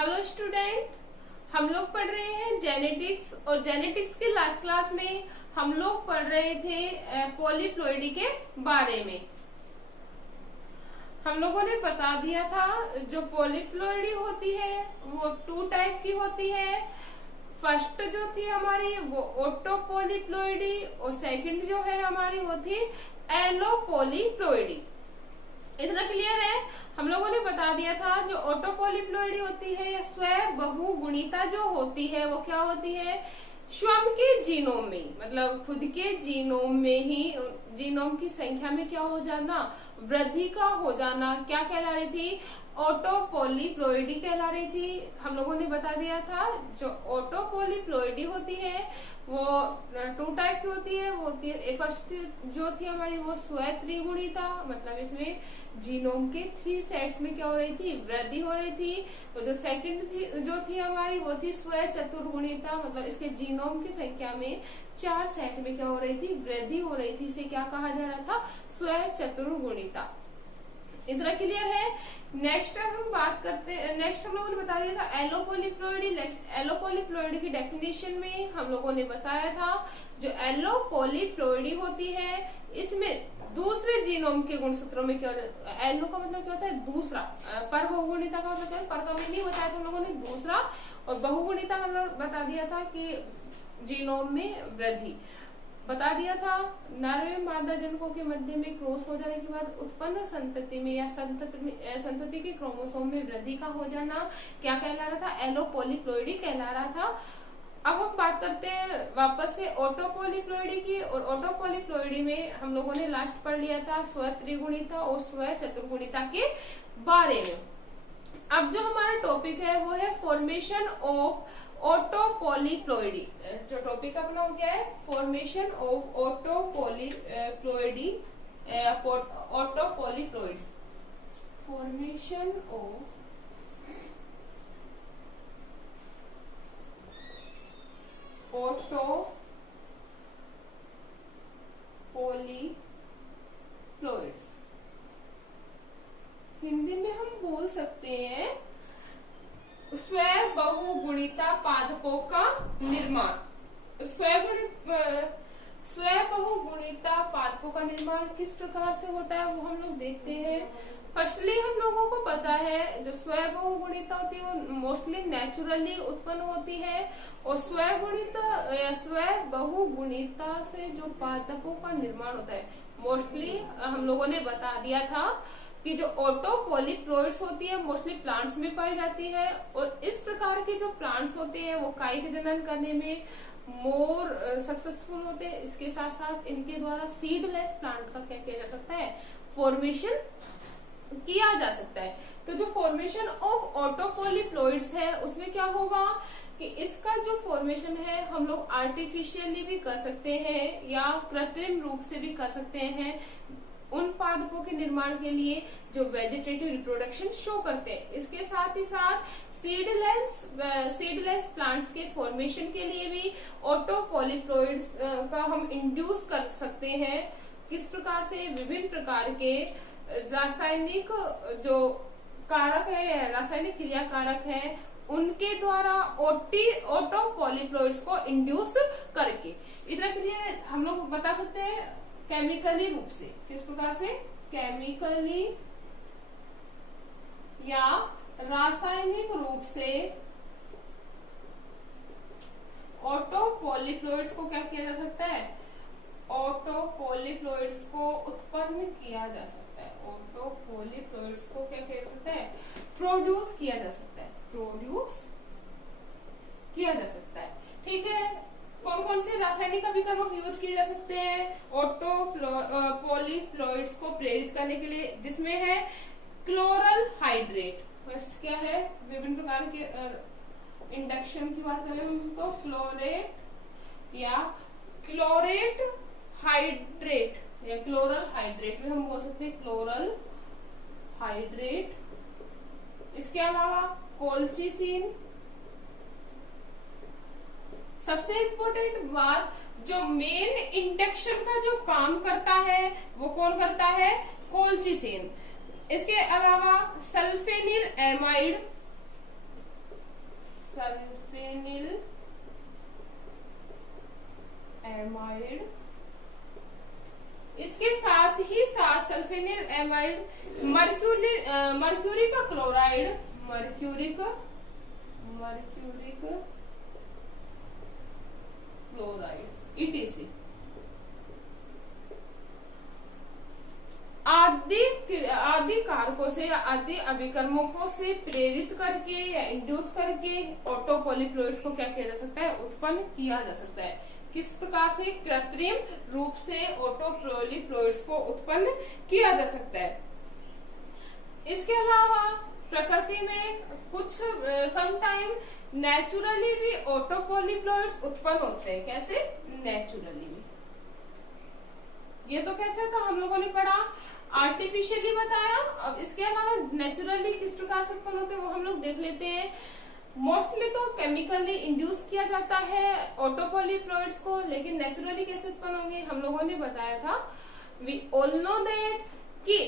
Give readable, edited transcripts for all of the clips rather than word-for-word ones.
Hello student, हम लोग पढ़ रहे हैं जेनेटिक्स और जेनेटिक्स के लास्ट क्लास में हम लोग पढ़ रहे थे पॉलीप्लॉइडी के बारे में। हम लोगों ने बता दिया था जो पॉलीप्लॉइडी होती है वो 2 टाइप की होती है। फर्स्ट जो थी हमारी वो ऑटोपॉलीप्लॉइडी और सेकंड जो है हमारी वो थी एलोपॉलीप्लॉइडी। इतना क्लियर है? हम लोगों ने बता दिया था जो ऑटोपॉलीप्लॉइडी होती है या स्व बहुगुणिता जो होती है वो क्या होती है, स्वयं के जीनोम में, मतलब खुद के जीनोम में ही जीनोम की संख्या में क्या हो जाना, वृद्धि का हो जाना, क्या कहला रही थी, ऑटोपॉलीप्लॉइडी कहला रही थी। हम लोगों ने बता दिया था जो ऑटोपॉलीप्लॉइडी होती है वो 2 टाइप की होती है। वो फर्स्ट जो थी हमारी वो स्व त्रिगुणिता, मतलब इसमें जीनोम के 3 सेट्स में क्या हो रही थी, वृद्धि हो रही थी। और जो सेकंड जो थी हमारी वो थी स्व चतुर्गुणिता, मतलब इसके जीनोम की संख्या में 4 सेट में क्या हो रही थी, वृद्धि हो रही थी। इसे क्या कहा जा रहा था, स्व चतुर्गुणिता। इतना क्लियर है? नेक्स्ट हम बात करते हैं, नेक्स्ट हम लोगों ने बता दिया था एलोपॉलीप्लॉइडी। एलोपॉलीप्लॉइडी की डेफिनेशन में हम लोगों ने बताया था जो एलोपॉलीप्लॉइडी होती है इसमें दूसरे जीनोम के गुणसूत्रों में क्या, एलो का मतलब क्या होता है दूसरा, पर बहुगुणिता का मतलब क्या है, पर का नहीं बताया था हम लोगों ने दूसरा, और बहुगुणिता मतलब बता दिया था कि जीनोम में वृद्धि बता दिया था। नर एवं मादा जनकों के मध्य में क्रॉस हो जाने के बाद उत्पन्न संतति में या संतति के क्रोमोसोम में वृद्धि का हो जाना क्या कहला रहा था, एलोपॉलीप्लॉइडी कहला रहा था। अब हम बात करते हैं वापस से ऑटोपॉलीप्लॉइडी की, और ऑटोपॉलीप्लॉइडी में हम लोगों ने लास्ट पढ़ लिया था स्व त्रिगुणिता और स्व चतुर्गुणिता के बारे में। अब जो हमारा टॉपिक है वो है फॉर्मेशन ऑफ ऑटोपॉलीप्लॉइडी। जो टॉपिक अपना हो गया है formation of autopolyploidy, autopolyploids, formation of autopolyploids. Hindi में हम बोल सकते हैं स्व बहुगुणिता पादपों का निर्माण। स्व बहुगुणिता पादपों का निर्माण किस प्रकार से होता है वो हम लोग देखते हैं। फर्स्टली हम लोगों को पता है जो स्व बहुगुणिता होती है वो मोस्टली नेचुरली उत्पन्न होती है, और स्व बहुगुणिता से जो पादपों का निर्माण होता है मोस्टली हम लोगों ने बता दिया था कि जो ऑटोपॉलीप्लॉइड्स होती है मोस्टली प्लांट्स में पाई जाती है, और इस प्रकार के जो प्लांट्स होते हैं वो कायिक जनन करने में मोर सक्सेसफुल होते हैं। इसके साथ साथ इनके द्वारा सीडलेस प्लांट का क्या किया जा सकता है, फॉर्मेशन किया जा सकता है। तो जो फॉर्मेशन ऑफ ऑटोपॉलीप्लॉइड्स है उसमें क्या होगा कि इसका जो फॉर्मेशन है हम लोग आर्टिफिशियली भी कर सकते हैं या कृत्रिम रूप से भी कर सकते हैं उन पादपों के निर्माण के लिए जो वेजिटेटिव रिप्रोडक्शन शो करते हैं। इसके साथ ही साथ सीडलेस प्लांट्स के फॉर्मेशन के लिए भी ऑटोपॉलीप्लॉइड्स का हम इंड्यूस कर सकते हैं। किस प्रकार से, विभिन्न प्रकार के रासायनिक जो कारक है, रासायनिक क्रिया कारक है, उनके द्वारा ऑटोपॉलीप्लॉइड्स को इंड्यूस करके। इतना के लिए हम लोग बता सकते हैं केमिकली रूप से, किस प्रकार से, केमिकली या रासायनिक रूप से ऑटोपॉलीप्लॉइड्स को क्या किया जा सकता है, ऑटोपॉलीप्लॉइड्स को उत्पन्न किया जा सकता है। ऑटोपॉलीप्लॉइड्स को क्या किया जा सकता है, प्रोड्यूस किया जा सकता है, प्रोड्यूस किया जा सकता है। ठीक है, कौन कौन से रासायनिक अभिकर्मक यूज किए जा सकते हैं ऑटोपॉलीप्लॉइड्स को प्रेरित करने के लिए, जिसमें है क्लोरल हाइड्रेट। फर्स्ट क्या है, विभिन्न प्रकार के इंडक्शन की बात करें हम तो क्लोरेट या क्लोरेट हाइड्रेट या क्लोरल हाइड्रेट में हम बोल सकते हैं क्लोरल हाइड्रेट। इसके अलावा कोल्चिसिन। सबसे इम्पोर्टेंट बात, जो मेन इंडक्शन का जो काम करता है वो कौन करता है, कोल्चिसिन। इसके अलावा सल्फेनिल एमाइड, सल्फेनिल एमाइड, इसके साथ ही साथ सल्फेनिल एमाइड मर्क्यूरी का क्लोराइड, मर्क्यूरिक क्लोराइड ETC आदि कारकों से या आदि अभिकर्मकों से प्रेरित करके या इंड्यूस करके ऑटो पॉलीप्लॉइड्स को क्या किया जा सकता है, उत्पन्न किया जा सकता है। किस प्रकार से? कृत्रिम रूप से ऑटो पॉलीप्लॉइड्स को उत्पन्न किया जा सकता है। इसके अलावा प्रकृति में कुछ समटाइम नेचुरली भी ऑटो पॉलीप्लॉइड्स उत्पन्न होते हैं। कैसे? नेचुरली भी। ये तो कैसे था हम लोगों ने पढ़ा, आर्टिफिशियली बताया। अब इसके अलावा नेचुरली किस प्रकार से उत्पन्न होते हैं वो हम लोग देख लेते हैं। मोस्टली तो केमिकली इंड्यूस किया जाता है ऑटो पॉलीप्लॉइड्स को, लेकिन नेचुरली कैसे उत्पन्न होंगे हम लोगों ने बताया था। वी ऑल नो दैट कि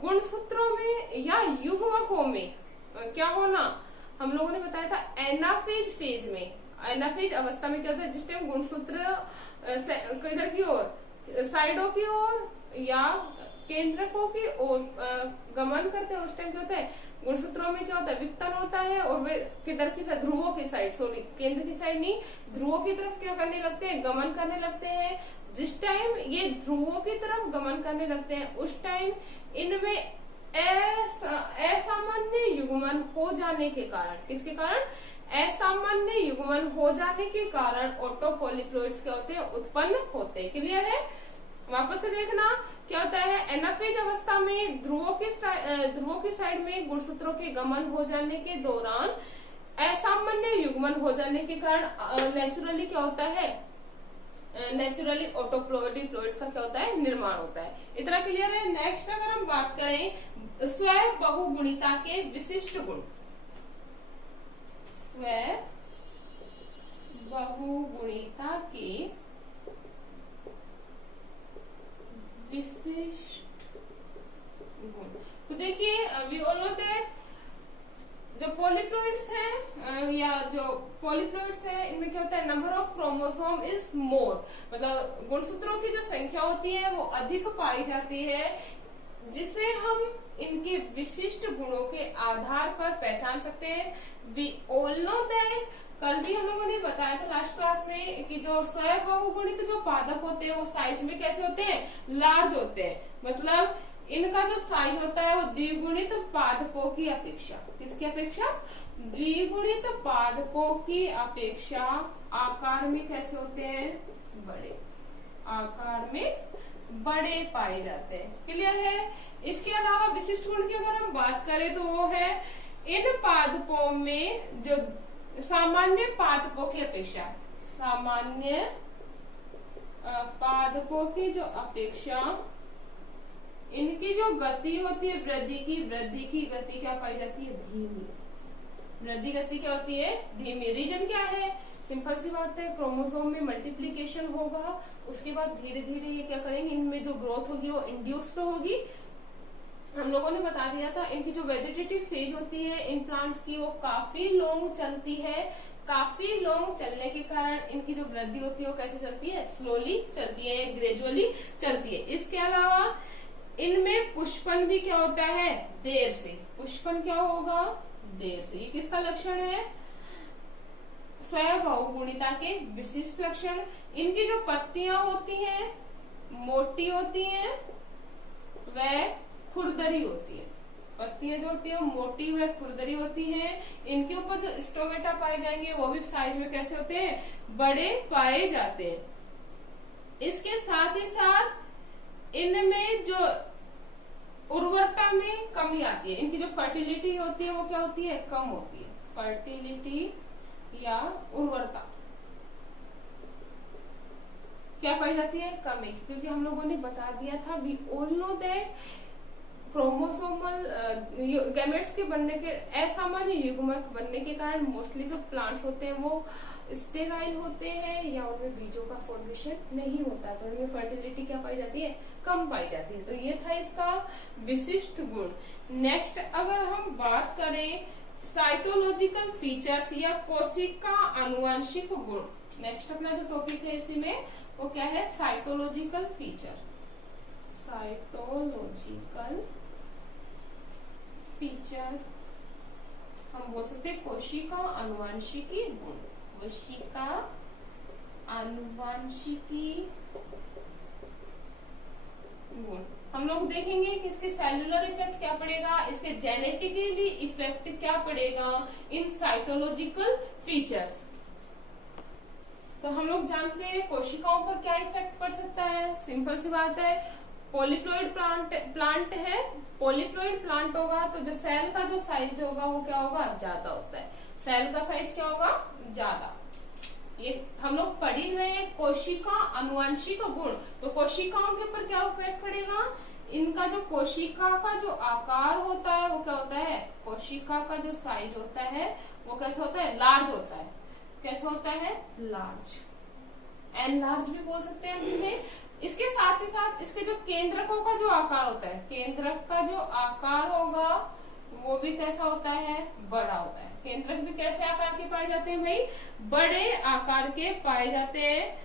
गुणसूत्रों में या युग्मकों में क्या होना, हम लोगों ने बताया था एनाफेज फेज में। एनाफेज अवस्था में क्या होता है, जिस टाइम गुणसूत्र किधर की ओर, साइडों की ओर या केंद्रकों की ओर गमन करते हैं, उस टाइम क्या होता है, गुणसूत्रों में क्या होता है, विपतन होता है और वे किधर की साइड, ध्रुवों की साइड, सॉरी केंद्र की साइड नहीं, ध्रुवों की तरफ क्या करने लगते हैं, गमन करने लगते हैं। जिस टाइम ये ध्रुवों की तरफ गमन करने लगते हैं उस टाइम इनमें असामान्य युग्मन हो जाने के कारण, किसके कारण, असामान्य युग्मन हो जाने के कारण ऑटो पॉलीप्लॉइड्स क्या होते हैं, उत्पन्न होते हैं। क्लियर है? वापस से देखना क्या होता है, एनाफेज अवस्था में ध्रुवों की साइड में गुणसूत्रों के गमन हो जाने के दौरान असामान्य युग्मन हो जाने के कारण नेचुरली क्या होता है, नेचुरली ऑटो पॉलीप्लॉइड्स का क्या होता है, निर्माण होता है। इतना क्लियर है? नेक्स्ट अगर हम बात करें स्व बहुगुणिता के विशिष्ट गुण, स्व बहुगुणिता के विशिष्ट गुण। तो देखिए वी ऑल नो दैट जो पॉलीप्लॉइड्स हैं या जो पॉलीप्लॉइड्स है इनमें क्या होता है, number of chromosome is more, मतलब गुणसूत्रों की जो संख्या होती है वो अधिक पाई जाती है, जिसे हम इनके विशिष्ट गुणों के आधार पर पहचान सकते हैं। वी ऑल नो दैट, कल भी हम लोगों ने बताया था लास्ट क्लास में कि जो स्व बहुगुणित जो पादप होते हैं वो साइज में कैसे होते हैं, लार्ज होते हैं। मतलब इनका जो साइज होता है वो द्विगुणित पादपों की अपेक्षा, किसकी अपेक्षा, द्विगुणित पादपों की अपेक्षा आकार में कैसे होते हैं, बड़े, आकार में बड़े पाए जाते हैं। क्लियर है? इसके अलावा विशिष्ट गुण की अगर हम बात करें तो वो है इन पादपों में जो सामान्य पादपों की अपेक्षा, सामान्य पादपों की जो अपेक्षा इनकी जो गति होती है वृद्धि की गति क्या पाई जाती है, धीमी। वृद्धि गति क्या होती है, धीमी। रीजन क्या है, सिंपल सी बात है, क्रोमोसोम में मल्टीप्लीकेशन होगा, उसके बाद धीरे धीरे ये क्या करेंगे, इनमें जो ग्रोथ होगी वो इंड्यूस्ड होगी। हम लोगों ने बता दिया था इनकी जो वेजिटेटिव फेज होती है इन प्लांट्स की वो काफी लॉन्ग चलती है। काफी लॉन्ग चलने के कारण इनकी जो वृद्धि होती है वो कैसे चलती है, स्लोली चलती है, ग्रेजुअली चलती है। इसके अलावा इनमें पुष्पन भी क्या होता है, देर से। पुष्पन क्या होगा, देर से। ये किसका लक्षण है, स्व बहुगुणिता के विशिष्ट लक्षण। इनकी जो पत्तियां होती हैं मोटी होती हैं व खुरदरी होती है। पत्तियां जो होती है मोटी व खुरदरी होती हैं। इनके ऊपर जो स्टोमेटा पाए जाएंगे वो भी साइज में कैसे होते हैं, बड़े पाए जाते हैं। इसके साथ ही साथ इनमें जो उर्वरता में कमी आती है, इनकी जो फर्टिलिटी होती है वो क्या होती है, कम होती है। फर्टिलिटी या उर्वरता क्या पाई जाती है, कमी। क्योंकि हम लोगों ने बता दिया था we all know that chromosomal gametes के बनने के, असामान्य युग्मक बनने के कारण मोस्टली जो प्लांट्स होते हैं वो स्टेराइल होते हैं या उनमें बीजों का फॉर्मेशन नहीं होता, तो उनमें फर्टिलिटी क्या पाई जाती है, कम पाई जाती है। तो ये था इसका विशिष्ट गुण। नेक्स्ट अगर हम बात करें साइटोलॉजिकल फीचर्स या कोशिका आनुवंशिक गुण। नेक्स्ट अपना जो टॉपिक है इसी में वो क्या है, साइटोलॉजिकल फीचर। साइटोलॉजिकल फीचर हम बोल सकते हैं कोशिका आनुवंशिकी गुण। कोशिका आनुवंशिकी गुण हम लोग देखेंगे कि इसके सेलुलर इफेक्ट क्या पड़ेगा, इसके जेनेटिकली इफेक्ट क्या पड़ेगा इन साइटोलॉजिकल फीचर्स। तो हम लोग जानते हैं कोशिकाओं पर क्या इफेक्ट पड़ सकता है। सिंपल सी बात है, पॉलीप्लॉइड प्लांट है, पॉलीप्लॉइड प्लांट होगा तो जो सेल का जो साइज होगा वो क्या होगा, ज्यादा होता है। सेल का साइज क्या होगा, ज्यादा। ये हम लोग पढ़ ही रहे हैं कोशिका आनुवंशिक गुण। तो कोशिकाओं के ऊपर क्या इफेक्ट पड़ेगा, इनका जो कोशिका का जो आकार होता है वो क्या होता है, कोशिका का जो साइज होता है वो कैसा होता है, लार्ज होता है। कैसा होता है, लार्ज। एनलार्ज भी बोल सकते हैं हम जिसे। इसके साथ ही साथ इसके जो केंद्रकों का जो आकार होता है, केंद्रक का जो आकार होगा वो भी कैसा होता है, बड़ा होता है। केंद्रक भी कैसे आकार के पाए जाते हैं भाई, बड़े आकार के पाए जाते हैं।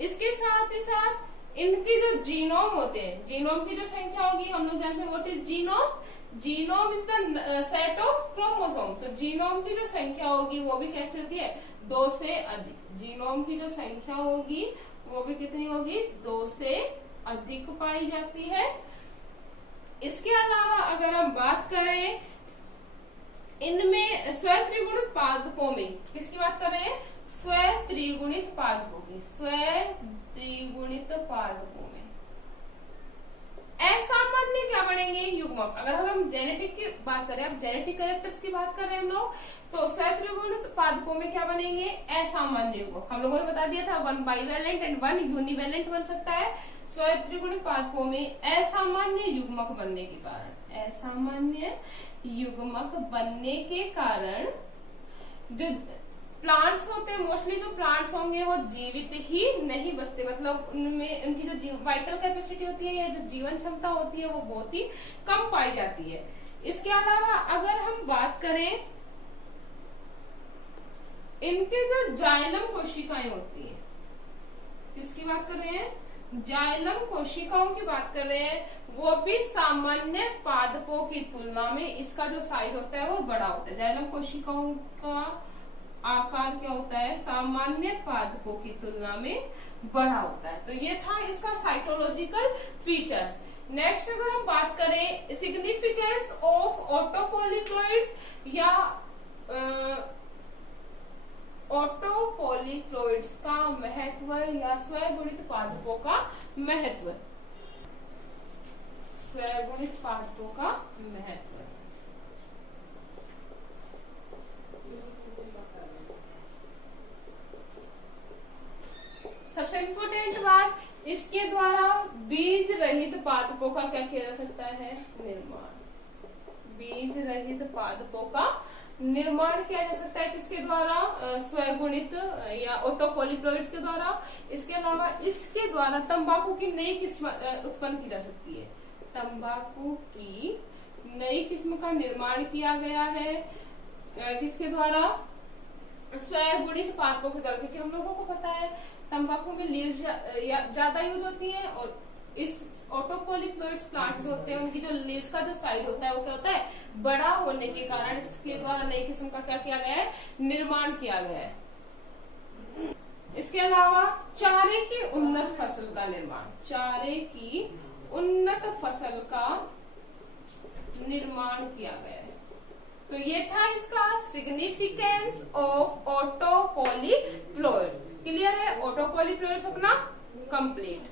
इसके साथ ही साथ इनकी जो जीनोम होते हैं, जीनोम की जो संख्या होगी, हम लोग जानते हैं what is genome. Genome is the set of chromosome. तो जीनोम की जो संख्या होगी वो भी कैसे होती है, 2 से अधिक। जीनोम की जो संख्या होगी वो भी कितनी होगी, 2 से अधिक पाई जाती है। इसके अलावा अगर हम बात करें इनमें स्वत्रिगुणित पादपों में, किसकी बात कर रहे हैं, स्वत्रिगुणित पादपों की। स्वत्रिगुणित पादपों में असामान्य क्या बनेंगे, युग्मक। अगर हम जेनेटिक की बात करें, अब जेनेटिक कैरेक्टर्स की बात कर रहे हैं हम लोग, तो स्वत्रिगुणित पादपों में क्या बनेंगे, असामान्य युग्मक। हम लोगों ने बता दिया था 1 बाइवैलेंट एंड 1 यूनिवैलेंट बन सकता है। स्वत्रिगुणित पादपों में असामान्य युग्मक बनने के कारण, असामान्य युग्मक बनने के कारण जो प्लांट्स होते हैं, मोस्टली जो प्लांट्स होंगे वो जीवित ही नहीं बचते। मतलब उनमें उनकी जो वाइटल कैपेसिटी होती है या जो जीवन क्षमता होती है वो बहुत ही कम पाई जाती है। इसके अलावा अगर हम बात करें इनके जो जाइलम कोशिकाएं होती है, किसकी बात कर रहे हैं, जाइलम कोशिकाओं की बात कर रहे हैं, वो भी सामान्य पादपों की तुलना में इसका जो साइज होता है वो बड़ा होता है। जाइलम कोशिकाओं का आकार क्या होता है, सामान्य पादपों की तुलना में बड़ा होता है। तो ये था इसका साइटोलॉजिकल फीचर्स। नेक्स्ट अगर हम बात करें सिग्निफिकेंस ऑफ ऑटोपॉलीप्लॉइड्स या ऑटोपॉलीप्लॉइड्स का महत्व या स्वगुणित पादपों का महत्व, स्वगुणित पादपों का महत्व। सबसे इम्पोर्टेंट बात, इसके द्वारा बीज रहित पादपों का क्या किया जा सकता है, निर्माण। बीज रहित पादपों का निर्माण किया जा सकता है किसके द्वारा, स्वगुणित या ऑटोपॉलीप्लॉइड्स के द्वारा। इसके अलावा इसके द्वारा तंबाकू की नई किस्म उत्पन्न की जा सकती है। तंबाकू की नई किस्म का निर्माण किया गया है किसके द्वारा, स्वगुणित पादपों के द्वारा। क्योंकि हम लोगों को पता है तंबाकू में लीव्स ज्यादा यूज होती है और इस ऑटोपॉलीप्लॉइड्स प्लांट्स होते हैं उनकी जो लीव्स का जो साइज होता है वो क्या होता है, बड़ा होने के कारण इसके द्वारा नई किस्म का क्या किया गया है, निर्माण किया गया है। इसके अलावा चारे की उन्नत फसल का निर्माण, चारे की उन्नत फसल का निर्माण किया गया है। तो ये था इसका सिग्निफिकेंस ऑफ ऑटोपॉलीप्लॉइड्स। क्लियर है, ऑटोपॉलीप्लॉइड्स अपना कंप्लीट।